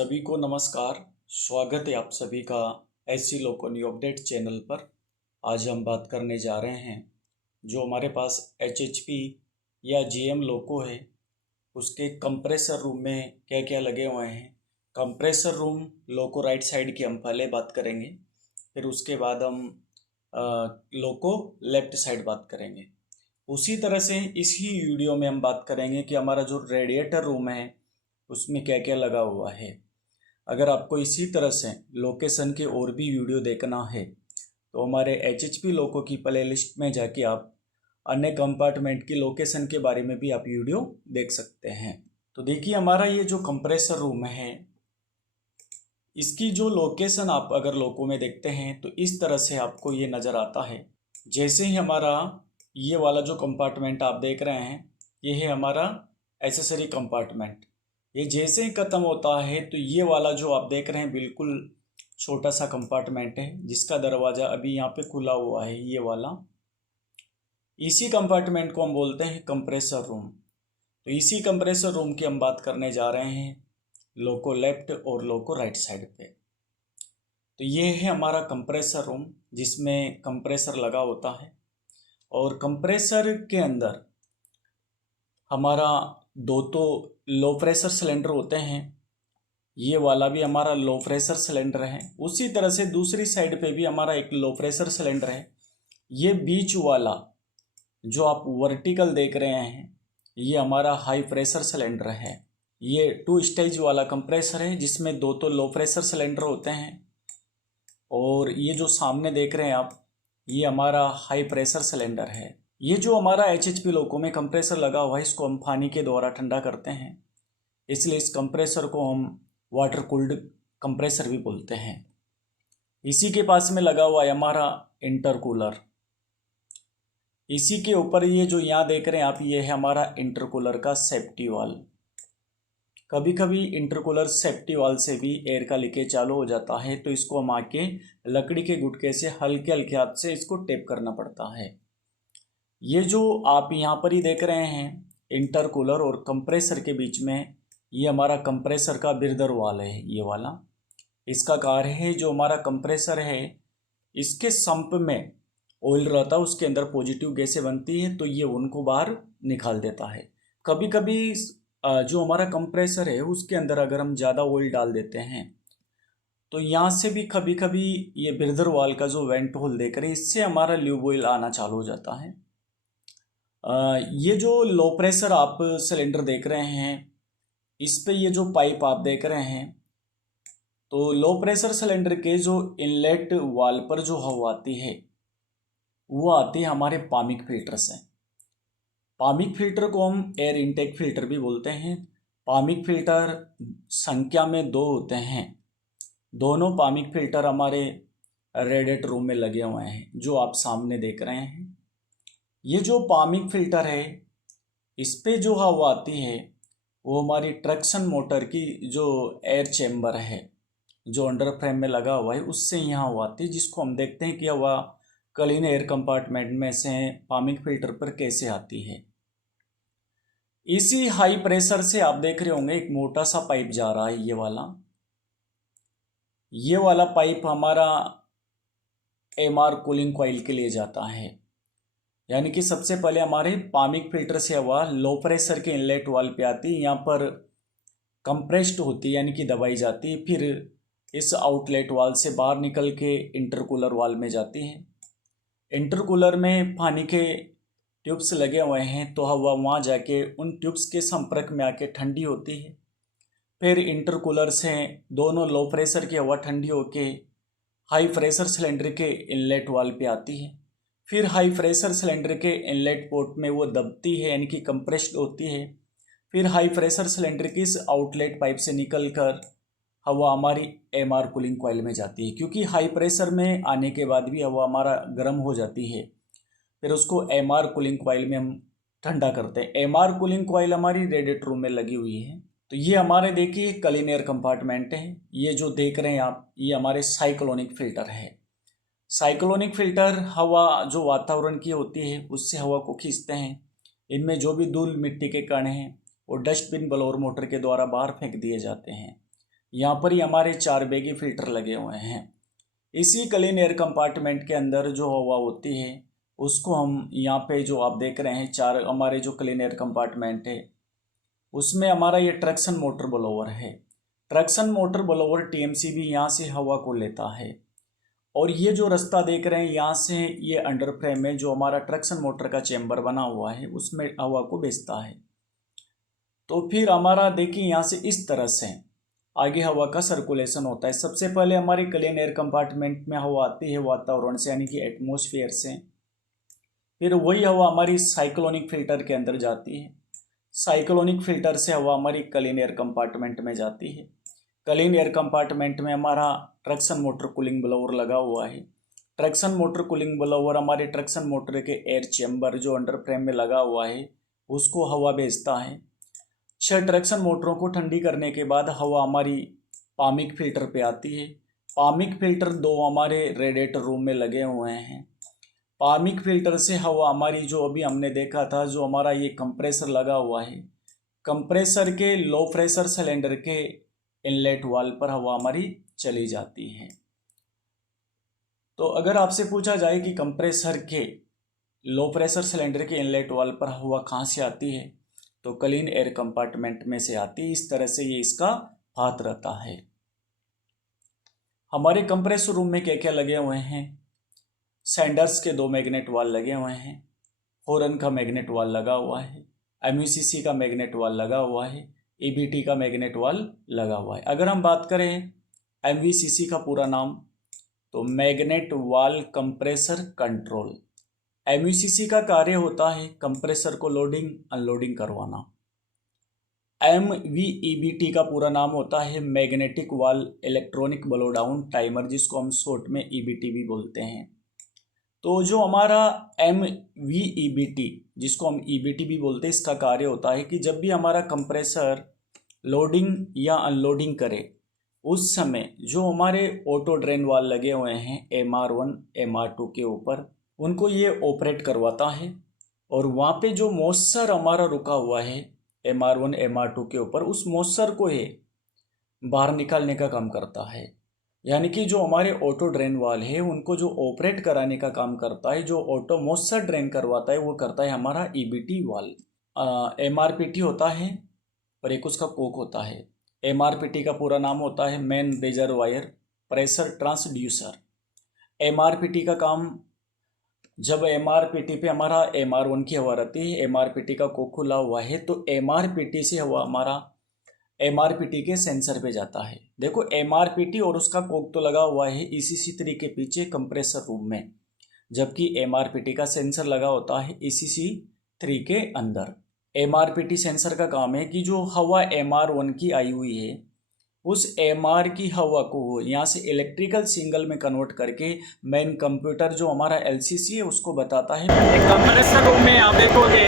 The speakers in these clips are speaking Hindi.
सभी को नमस्कार। स्वागत है आप सभी का एससी लोको न्यू अपडेट चैनल पर। आज हम बात करने जा रहे हैं जो हमारे पास एचएचपी या जीएम लोको है उसके कंप्रेसर रूम में क्या क्या लगे हुए हैं। कंप्रेसर रूम लोको राइट साइड की हम पहले बात करेंगे, फिर उसके बाद हम लोको लेफ्ट साइड बात करेंगे। उसी तरह से इसी वीडियो में हम बात करेंगे कि हमारा जो रेडिएटर रूम है उसमें क्या क्या लगा हुआ है। अगर आपको इसी तरह से लोकेशन के और भी वीडियो देखना है तो हमारे एचएचपी लोको की प्लेलिस्ट में जाके आप अन्य कंपार्टमेंट की लोकेशन के बारे में भी आप वीडियो देख सकते हैं। तो देखिए, हमारा ये जो कंप्रेसर रूम है इसकी जो लोकेशन आप अगर लोको में देखते हैं तो इस तरह से आपको ये नज़र आता है। जैसे ही हमारा ये वाला जो कंपार्टमेंट आप देख रहे हैं ये है हमारा एसेसरी कंपार्टमेंट। ये जैसे ही ख़त्म होता है तो ये वाला जो आप देख रहे हैं बिल्कुल छोटा सा कंपार्टमेंट है जिसका दरवाज़ा अभी यहाँ पे खुला हुआ है, ये वाला। इसी कंपार्टमेंट को हम बोलते हैं कंप्रेसर रूम। तो इसी कंप्रेसर रूम की हम बात करने जा रहे हैं लोको लेफ्ट और लोको राइट साइड पे। तो ये है हमारा कंप्रेसर रूम जिसमें कंप्रेसर लगा होता है और कंप्रेसर के अंदर हमारा दो तो लो प्रेशर सिलेंडर होते हैं। ये वाला भी हमारा लो प्रेशर सिलेंडर है। उसी तरह से दूसरी साइड पे भी हमारा एक लो प्रेशर सिलेंडर है। ये बीच वाला जो आप वर्टिकल देख रहे हैं ये हमारा हाई प्रेशर सिलेंडर है। ये 2 स्टेज वाला कंप्रेसर है जिसमें दो तो लो प्रेशर सिलेंडर होते हैं और ये जो सामने देख रहे हैं आप ये हमारा हाई प्रेशर सिलेंडर है। ये जो हमारा एचएचपी लोको में कंप्रेसर लगा हुआ है इसको हम पानी के द्वारा ठंडा करते हैं, इसलिए इस कंप्रेसर को हम वाटर कूल्ड कंप्रेसर भी बोलते हैं। इसी के पास में लगा हुआ है हमारा इंटरकूलर। इसी के ऊपर ये जो यहाँ देख रहे हैं आप ये है हमारा इंटरकूलर का सेफ्टी वाल्व। कभी कभी इंटरकूलर सेफ्टी वाल्व से भी एयर का लीकेज चालू हो जाता है तो इसको हम आके लकड़ी के गुटके से हल्के हल्के हाथ से इसको टेप करना पड़ता है। ये जो आप यहाँ पर ही देख रहे हैं इंटरकूलर और कंप्रेसर के बीच में ये हमारा कंप्रेसर का बिरदर वाल है। ये वाला इसका कार्य है, जो हमारा कंप्रेसर है इसके संप में ऑयल रहता है, उसके अंदर पॉजिटिव गैसें बनती है तो ये उनको बाहर निकाल देता है। कभी कभी जो हमारा कंप्रेसर है उसके अंदर अगर हम ज़्यादा ऑयल डाल देते हैं तो यहाँ से भी कभी कभी ये बिरदर वाल का जो वेंट होल देख रहे हैं इससे हमारा ल्यूब ऑयल आना चालू हो जाता है। ये जो लो प्रेशर आप सिलेंडर देख रहे हैं इस पे ये जो पाइप आप देख रहे हैं तो लो प्रेशर सिलेंडर के जो इनलेट वाल पर जो हवा आती है वो आती है हमारे पामिक फिल्टर से। पामिक फिल्टर को हम एयर इनटेक फिल्टर भी बोलते हैं। पामिक फिल्टर संख्या में 2 होते हैं। दोनों पामिक फिल्टर हमारे रेडिएटर रूम में लगे हुए हैं जो आप सामने देख रहे हैं। ये जो पामिक फिल्टर है इस पे जो हवा आती है वो हमारी ट्रैक्शन मोटर की जो एयर चैम्बर है जो अंडर फ्रेम में लगा हुआ है उससे यहाँ हवा आती है, जिसको हम देखते हैं कि हवा क्लीन एयर कंपार्टमेंट में से पामिक फिल्टर पर कैसे आती है। इसी हाई प्रेशर से आप देख रहे होंगे एक मोटा सा पाइप जा रहा है। ये वाला पाइप हमारा एमआर कूलिंग कॉइल के लिए जाता है। यानी कि सबसे पहले हमारे पामिक फिल्टर से हवा लो प्रेशर के इनलेट वाल पे आती है, यहाँ पर कंप्रेस्ड होती है यानी कि दबाई जाती है, फिर इस आउटलेट वाल से बाहर निकल के इंटरकूलर वाल में जाती है। इंटरकूलर में पानी के ट्यूब्स लगे हुए हैं तो हवा वहाँ जाके उन ट्यूब्स के संपर्क में आके ठंडी होती है। फिर इंटरकूलर से दोनों लो प्रेशर की हवा ठंडी होके हाई प्रेशर सिलेंडर के इनलेट वाल पे आती है। फिर हाई प्रेशर सिलेंडर के इनलेट पोर्ट में वो दबती है यानी कि कंप्रेस्ड होती है। फिर हाई प्रेशर सिलेंडर की इस आउटलेट पाइप से निकलकर हवा हमारी एमआर कूलिंग कॉइल में जाती है, क्योंकि हाई प्रेशर में आने के बाद भी हवा हमारा गर्म हो जाती है। फिर उसको एमआर कूलिंग कॉइल में हम ठंडा करते हैं। एमआर कूलिंग कॉइल हमारी रेडिएटर रूम में लगी हुई है। तो ये हमारे देखिए क्लीन एयर कंपार्टमेंट है। ये जो देख रहे हैं आप ये हमारे साइक्लोनिक फिल्टर है। साइक्लोनिक फिल्टर हवा जो वातावरण की होती है उससे हवा को खींचते हैं। इनमें जो भी धूल मिट्टी के कण हैं वो डस्टबिन ब्लोअर मोटर के द्वारा बाहर फेंक दिए जाते हैं। यहाँ पर ही हमारे 4 बैगी फिल्टर लगे हुए हैं। इसी क्लीन एयर कंपार्टमेंट के अंदर जो हवा होती है उसको हम यहाँ पे जो आप देख रहे हैं 4 हमारे जो क्लीन एयर कंपार्टमेंट है उसमें हमारा ये ट्रक्शन मोटर ब्लोअर है। ट्रक्शन मोटर ब्लोअर टीएमसी भी यहाँ से हवा को लेता है और ये जो रास्ता देख रहे हैं यहाँ से ये अंडर फ्रेम में जो हमारा ट्रक्शन मोटर का चेम्बर बना हुआ है उसमें हवा को भेजता है। तो फिर हमारा देखिए यहाँ से इस तरह से आगे हवा का सर्कुलेशन होता है। सबसे पहले हमारी क्लीन एयर कंपार्टमेंट में हवा आती है वातावरण से यानी कि एटमॉस्फेयर से। फिर वही हवा हमारी साइक्लोनिक फिल्टर के अंदर जाती है। साइक्लोनिक फिल्टर से हवा हमारी क्लीन एयर कंपार्टमेंट में जाती है। क्लीन एयर कंपार्टमेंट में हमारा ट्रक्शन मोटर कूलिंग ब्लोअर लगा हुआ है। ट्रक्शन मोटर कूलिंग ब्लोअर हमारे ट्रक्शन मोटर के एयर चैम्बर जो अंडर फ्रेम में लगा हुआ है उसको हवा भेजता है। 6 ट्रक्शन मोटरों को ठंडी करने के बाद हवा हमारी पामिक फिल्टर पे आती है। पामिक फिल्टर 2 हमारे रेडिएटर रूम में लगे हुए हैं। पामिक फिल्टर से हवा हमारी जो अभी हमने देखा था जो हमारा ये कंप्रेसर लगा हुआ है, कंप्रेसर के लो प्रेशर सिलेंडर के इनलेट वाल्व पर हवा हमारी चली जाती है। तो अगर आपसे पूछा जाए कि कंप्रेसर के लो प्रेशर सिलेंडर के इनलेट वाल्व पर हवा कहाँ से आती है तो क्लीन एयर कंपार्टमेंट में से आती है। इस तरह से ये इसका पाथ रहता है। हमारे कंप्रेसर रूम में क्या क्या लगे हुए हैं? सैंडर्स के 2 मैग्नेट वाल लगे हुए हैं। हॉर्न का मैग्नेट वाल लगा हुआ है। MUCC का मैग्नेट वाल लगा हुआ है। EBT का मैग्नेट वाल लगा हुआ है। अगर हम बात करें MVCC का पूरा नाम तो मैग्नेट वाल कंप्रेसर कंट्रोल। MUCC का कार्य होता है कंप्रेसर को लोडिंग अनलोडिंग करवाना। MVEBT का पूरा नाम होता है मैग्नेटिक वाल इलेक्ट्रॉनिक ब्लो डाउन टाइमर, जिसको हम शॉर्ट में EBT भी बोलते हैं। तो जो हमारा MVEBT जिसको हम EBT भी बोलते हैं, इसका कार्य होता है कि जब भी हमारा कंप्रेसर लोडिंग या अनलोडिंग करे उस समय जो हमारे ऑटो ड्रेन वाल लगे हुए हैं MR1 MR2 के ऊपर, उनको ये ऑपरेट करवाता है और वहाँ पे जो मॉइस्चर हमारा रुका हुआ है MR1 MR2 के ऊपर, उस मॉइस्चर को ये बाहर निकालने का काम करता है। यानी कि जो हमारे ऑटो ड्रेन वाल है उनको जो ऑपरेट कराने का काम करता है, जो ऑटो मॉइस्चर ड्रेन करवाता है, वो करता है हमारा EBT वाल। MRPT होता है और एक उसका कोक होता है। MRPT का पूरा नाम होता है main reservoir pressure transducer. MRPT का काम, जब MRPT पे हमारा MR1 की हवा रहती है, MRPT का कोक खुला हुआ है तो MRPT से हवा हमारा MRPT के सेंसर पे जाता है। देखो MRPT और उसका कोक तो लगा हुआ है ECC3 के पीछे कंप्रेसर रूम में, जबकि MRPT का सेंसर लगा होता है ECC3 के अंदर। MRPT सेंसर का काम है कि जो हवा MR1 की आई हुई है उस MR की हवा को यहाँ से इलेक्ट्रिकल सिग्नल में कन्वर्ट करके मेन कंप्यूटर जो हमारा LCC है उसको बताता है। कंप्रेसर रूम में आप देखोगे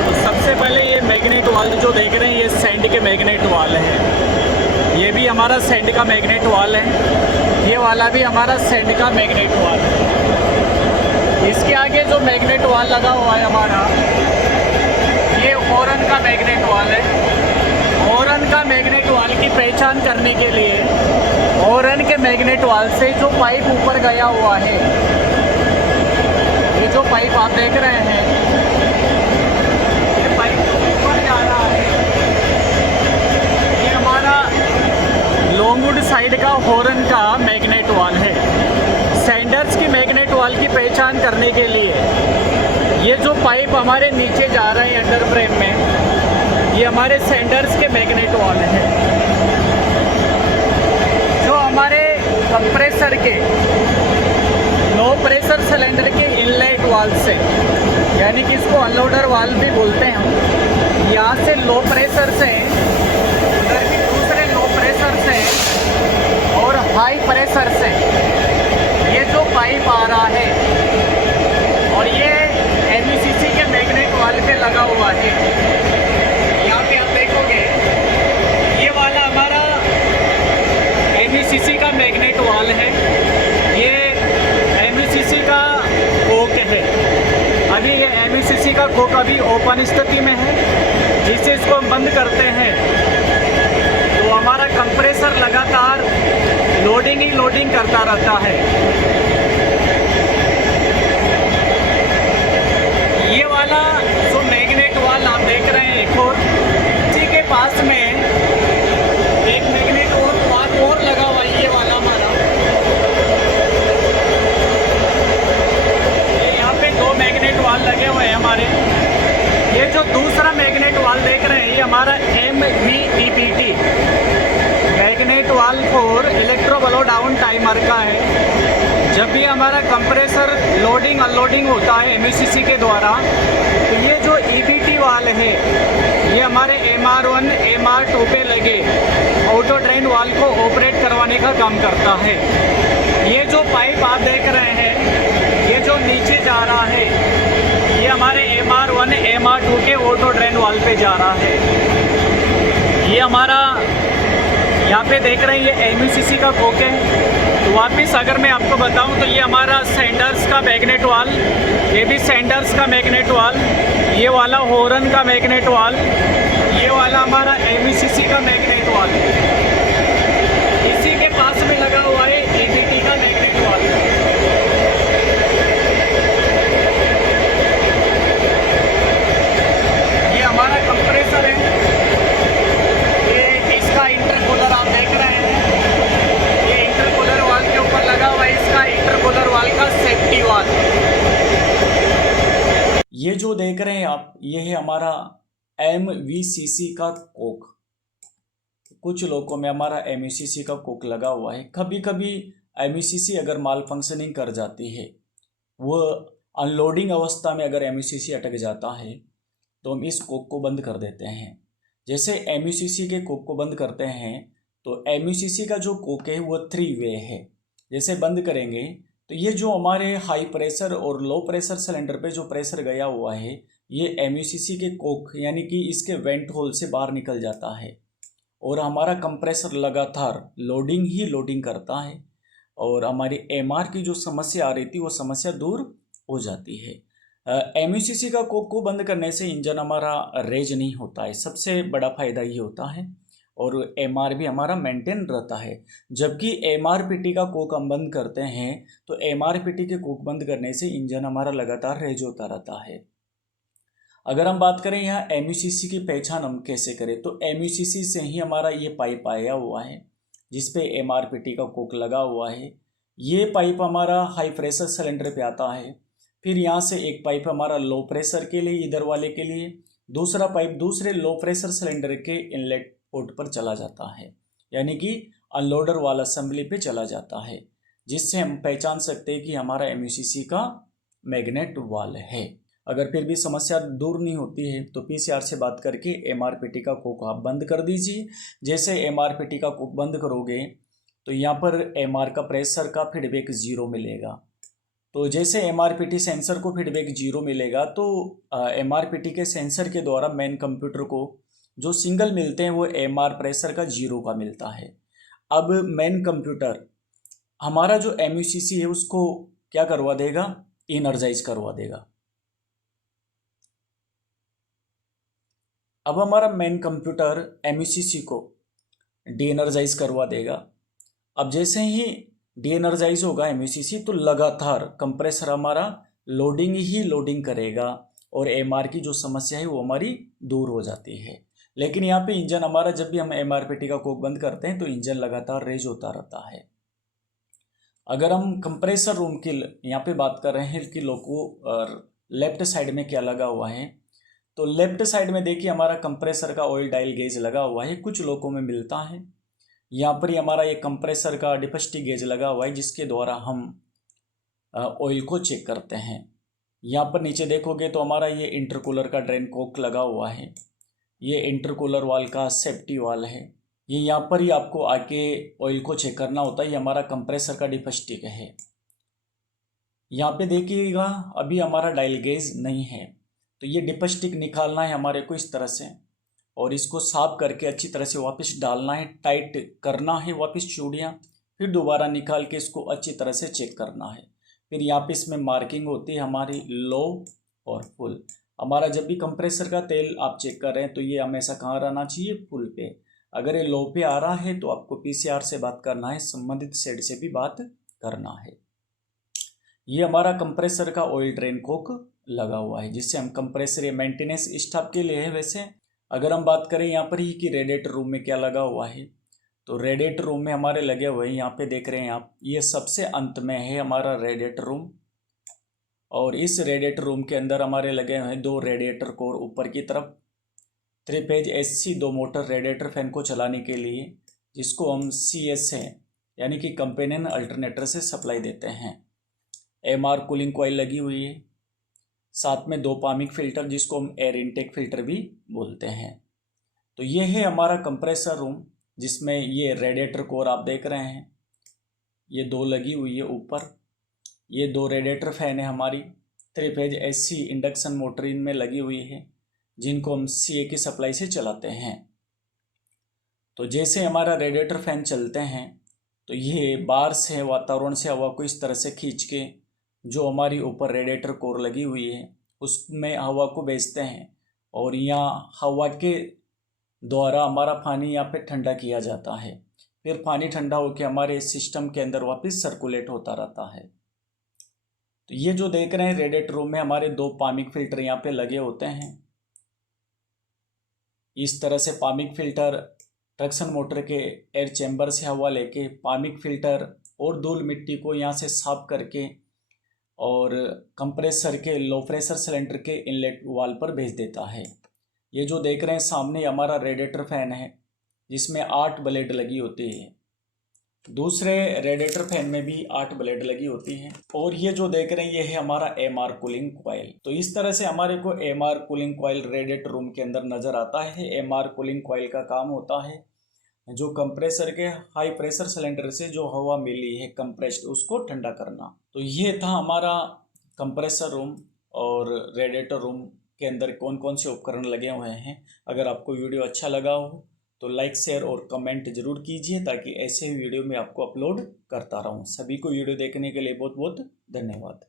तो सबसे पहले ये मैग्नेट वाल जो देख रहे हैं ये सैंड के मैग्नेट वाल है। ये भी हमारा सैंड का मैग्नेट वाल है। ये वाला भी हमारा सैंड का मैग्नेट वाल है। इसके आगे जो मैग्नेट वाल लगा हुआ है हमारा, ये हॉर्न का मैग्नेट वाल है। हॉर्न का मैग्नेट वाल की पहचान करने के लिए हॉर्न के मैग्नेट वाल से जो पाइप ऊपर गया हुआ है, ये जो पाइप आप देख रहे हैं, ये पाइप जो ऊपर जा रहा है, ये हमारा लॉन्गवुड साइड का हॉर्न का मैग्नेट वाल है। सैंडर्स की मैग्नेट वाल की पहचान करने के लिए ये जो पाइप हमारे नीचे जा रहे हैं अंडर फ्रेम में, ये हमारे सैंडर्स के मैग्नेट वाल हैं। जो हमारे कंप्रेसर के लो प्रेशर सिलेंडर के इनलेट वाल्व से, यानी कि इसको अनलोडर वाल्व भी बोलते हैं, यहाँ से लो प्रेशर से उधर भी दूसरे लो प्रेशर से और हाई प्रेशर से ये जो पाइप आ रहा है और ये MUCC के मैग्नेट वाल पे लगा हुआ है। यहाँ पे आप देखोगे ये वाला हमारा MUCC का मैग्नेट वाल है। ये MUCC का कोक है। अभी ये MUCC का कोक अभी ओपन स्थिति में है। जिससे इसको हम बंद करते हैं तो हमारा कंप्रेसर लोडिंग करता रहता है। ये वाला जो मैग्नेट वाल आप देख रहे हैं एक और, इसी के पास में एक मैग्नेट और लगा हुआ है, ये वाला हमारा। ये यहाँ पे 2 मैग्नेट वाल लगे हुए हैं हमारे। ये जो दूसरा मैग्नेट वाल देख रहे हैं ये हमारा MVEBT मैग्नेट वाल for electro blow down timer का है। जब भी हमारा कंप्रेसर लोडिंग अनलोडिंग होता है MUCC के द्वारा, तो ये जो EBT वाल है ये हमारे MR1 MR2 पे लगे ऑटो ड्रेन वाल को ऑपरेट करवाने का काम करता है। ये जो पाइप आप देख रहे हैं ये जो नीचे जा रहा है ये हमारे MR1 MR2 के ऑटो ड्रेन वाल पे जा रहा है। ये हमारा यहाँ पे देख रहे हैं ये MUCC का कोक है। तो वापस अगर मैं आपको बताऊं तो ये हमारा सैंडर्स का मैग्नेट वाल, ये भी सैंडर्स का मैग्नेट वाल, ये वाला हॉर्न का मैग्नेट वाल, ये वाला हमारा MUCC का मैग्नेट वाल, इसी के पास में लगा हुआ है EBT का मैग्नेट वाल। ये हमारा कंप्रेसर है, ये इसका इंटरकूलर आप देख रहे हैं, ये इंटरकूलर वाल के ऊपर लगा हुआ है इसका इंटरकूलर वाल का सेफ्टी वाल। ये जो देख रहे हैं आप ये है हमारा MVCC का कोक। कुछ लोगों में हमारा MUCC का कोक लगा हुआ है। कभी कभी MUCC अगर माल फंक्शनिंग कर जाती है, वो अनलोडिंग अवस्था में अगर MUCC अटक जाता है तो हम इस कोक को बंद कर देते हैं। जैसे MUCC के कोक को बंद करते हैं तो MUCC का जो कोक है वो 3 वे है। जैसे बंद करेंगे तो ये जो हमारे हाई प्रेशर और लो प्रेशर सिलेंडर पे जो प्रेशर गया हुआ है ये MUCC के कोक यानी कि इसके वेंट होल से बाहर निकल जाता है और हमारा कंप्रेसर लगातार लोडिंग ही लोडिंग करता है और हमारी MR की जो समस्या आ रही थी वो समस्या दूर हो जाती है। MUCC का कोक को बंद करने से इंजन हमारा रेज नहीं होता है, सबसे बड़ा फायदा ये होता है, और MR भी हमारा मेंटेन रहता है। जबकि MRPT का कोक हम बंद करते हैं तो MRPT के कोक बंद करने से इंजन हमारा लगातार रेज होता रहता है। अगर हम बात करें यहाँ MUCC की पहचान हम कैसे करें, तो MUCC से ही हमारा ये पाइप आया हुआ है जिसपे MRPT का कोक लगा हुआ है। ये पाइप हमारा हाई प्रेशर सिलेंडर पे आता है, फिर यहाँ से एक पाइप हमारा लो प्रेशर के लिए इधर वाले के लिए, दूसरा पाइप दूसरे लो प्रेशर सिलेंडर के इनलेट पोर्ट पर चला जाता है, यानी कि अनलोडर वाला असेंबली पे चला जाता है, जिससे हम पहचान सकते हैं कि हमारा MUCC का मैग्नेट वाल है। अगर फिर भी समस्या दूर नहीं होती है तो PCR से बात करके MRPT का कोक आप बंद कर दीजिए। जैसे MRPT का कोक बंद करोगे तो यहाँ पर MR का प्रेशर का फीडबैक 0 मिलेगा। तो जैसे MRPT सेंसर को फीडबैक 0 मिलेगा तो MRPT के सेंसर के द्वारा मेन कंप्यूटर को जो सिग्नल मिलते हैं वो MR प्रेशर का 0 का मिलता है। अब मेन कंप्यूटर हमारा जो MUCC है उसको क्या करवा देगा, इनर्जाइज करवा देगा। अब हमारा मेन कंप्यूटर MUCC को डीएनर्जाइज करवा देगा। अब जैसे ही डीएनर्जाइज होगा MUCC तो लगातार कंप्रेसर हमारा लोडिंग ही लोडिंग करेगा और MR की जो समस्या है वो हमारी दूर हो जाती है। लेकिन यहाँ पे इंजन हमारा जब भी हम MRPT का कोक बंद करते हैं तो इंजन लगातार रेज होता रहता है। अगर हम कंप्रेसर रूम की यहाँ पे बात कर रहे हैं कि लोगों लेफ्ट साइड में क्या लगा हुआ है, तो लेफ्ट साइड में देखिए हमारा कंप्रेसर का ऑयल डायल गेज लगा हुआ है, कुछ लोगों में मिलता है। यहाँ पर ही हमारा ये कंप्रेसर का डिपस्टी गेज लगा हुआ है जिसके द्वारा हम ऑयल को चेक करते हैं। यहाँ पर नीचे देखोगे तो हमारा ये इंटरकूलर का ड्रेन कोक लगा हुआ है, ये इंटरकूलर वाल का सेफ्टी वाल है। ये यहाँ पर ही आपको आके ऑयल को चेक करना होता है। ये हमारा कंप्रेसर का डिपस्टिक है। यहाँ पे देखिएगा अभी हमारा डायल गेज नहीं है, तो ये डिपस्टिक निकालना है हमारे को इस तरह से और इसको साफ करके अच्छी तरह से वापस डालना है, टाइट करना है वापस चूड़ियाँ, फिर दोबारा निकाल के इसको अच्छी तरह से चेक करना है। फिर यहाँ पे इसमें मार्किंग होती है हमारी लो और फुल। हमारा जब भी कंप्रेसर का तेल आप चेक कर रहे हैं तो ये हमेशा कहाँ रहना चाहिए, फुल पे। अगर ये लो पे आ रहा है तो आपको पीसीआर से बात करना है, संबंधित शेड से भी बात करना है। ये हमारा कंप्रेसर का ऑयल ड्रेन कोक लगा हुआ है, जिससे हम कंप्रेसर या मेंटेनेंस स्टाफ के लिए है। वैसे अगर हम बात करें यहाँ पर ही कि रेडिएटर रूम में क्या लगा हुआ है, तो रेडिएटर रूम में हमारे लगे हुए हैं, यहाँ पे देख रहे हैं आप, ये सबसे अंत में है हमारा रेडिएटर रूम। और इस रेडिएटर रूम के अंदर हमारे लगे हुए हैं 2 रेडिएटर कोर ऊपर की तरफ, 3 phase AC 2 motor radiator fan को चलाने के लिए, जिसको हम CS है यानी कि कंपेनियन अल्टरनेटर से सप्लाई देते हैं। MR कूलिंग कॉइल लगी हुई है, साथ में 2 पामिक फिल्टर जिसको हम एयर इनटेक फिल्टर भी बोलते हैं। तो ये है हमारा कंप्रेसर रूम, जिसमें ये रेडिएटर कोर आप देख रहे हैं, ये 2 लगी हुई है ऊपर। ये 2 रेडिएटर फैन है हमारी, 3 फेज एसी इंडक्शन मोटर इनमें लगी हुई है, जिनको हम CA की सप्लाई से चलाते हैं। तो जैसे हमारा रेडिएटर फैन चलते हैं तो ये बाहर से वातावरण से हवा को इस तरह से खींच के जो हमारी ऊपर रेडिएटर कोर लगी हुई है उसमें हवा को भेजते हैं, और यहाँ हवा के द्वारा हमारा पानी यहाँ पे ठंडा किया जाता है। फिर पानी ठंडा होकर हमारे सिस्टम के अंदर वापस सर्कुलेट होता रहता है। तो ये जो देख रहे हैं रेडिएटर रूम में हमारे 2 पामिक फिल्टर यहाँ पे लगे होते हैं। इस तरह से पामिक फिल्टर ट्रक्शन मोटर के एयर चैम्बर से हवा लेके पामिक फिल्टर और धूल मिट्टी को यहाँ से साफ करके और कंप्रेसर के लो प्रेशर सिलेंडर के इनलेट वाल पर भेज देता है। ये जो देख रहे हैं सामने हमारा रेडिएटर फैन है, जिसमें 8 ब्लेड लगी होती है। दूसरे रेडिएटर फैन में भी 8 ब्लेड लगी होती हैं। और ये जो देख रहे हैं ये है हमारा MR कूलिंग कॉइल। तो इस तरह से हमारे को MR cooling coil radiator room के अंदर नज़र आता है। MR कूलिंग कॉइल का काम होता है जो कंप्रेसर के हाई प्रेशर सिलेंडर से जो हवा मिली है कंप्रेस्ड, उसको ठंडा करना। तो ये था हमारा कंप्रेसर रूम और रेडिएटर रूम के अंदर कौन कौन से उपकरण लगे हुए हैं। अगर आपको वीडियो अच्छा लगा हो तो लाइक, शेयर और कमेंट जरूर कीजिए, ताकि ऐसे वीडियो मैं आपको अपलोड करता रहूं। सभी को वीडियो देखने के लिए बहुत बहुत धन्यवाद।